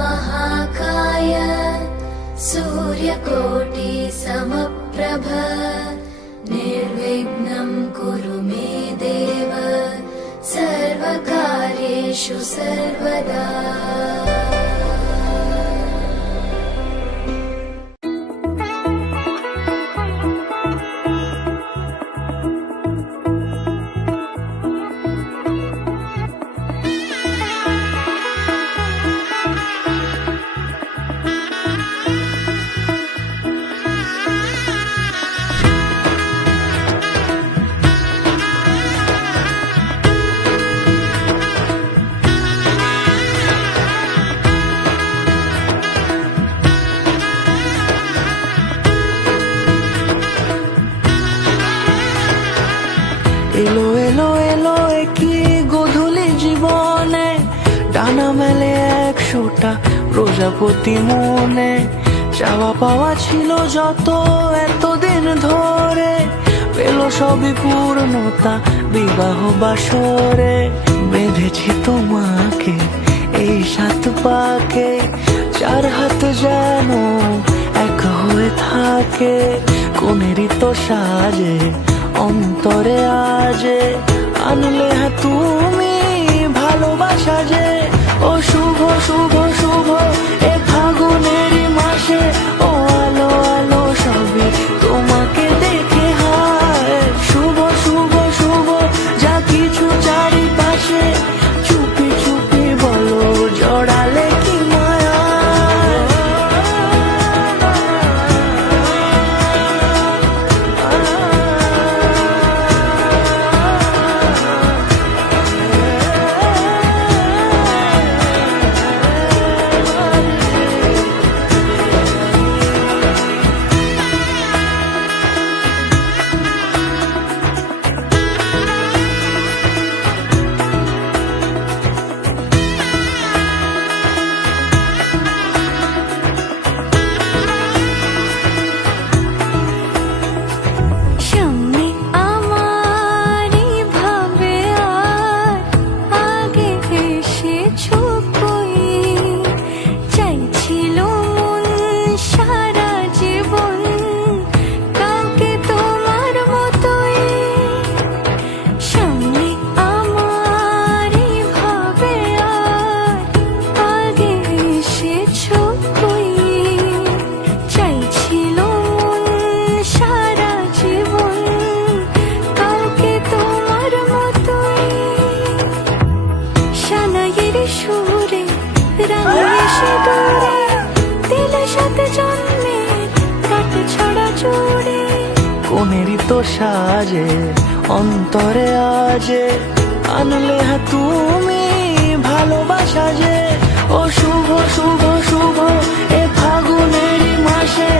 महाकाय सूर्यकोटि समप्रभ निर्विघ्नं कुरु मे देव सर्वकार्येषु सर्वदा। এলো এলো এলো কি গোধূলি জীবনে ডানা মেলে 100টা প্রজাপতি মনে চাওয়া পাওয়া ছিল যত এতদিন ধরে পেল সবই পূর্ণতা বিবাহ বাসরে বেঁধেছি তোমাকে এই 7 পাকে 4 হাত যেন এক হয়ে থাকে কোনেরই তো সাজে অন্তরে আজে আনলে তুমি ভালোবাসা যে ও শুভ শুভ শুভ এ ফাগুনেরই মাসে ও আলো আলো সবই তোমাকে দেখে হায় শুভ শুভ শুভ যা কিছু চারিপাশে চুপি চুপি বলো জড়ালে কি মায়া কোনেরই তো সাজে অন্তরে আজে আনলে তুমি ভালোবাসা যে ও শুভ শুভ শুভ এ ফাগুনেরই মাসে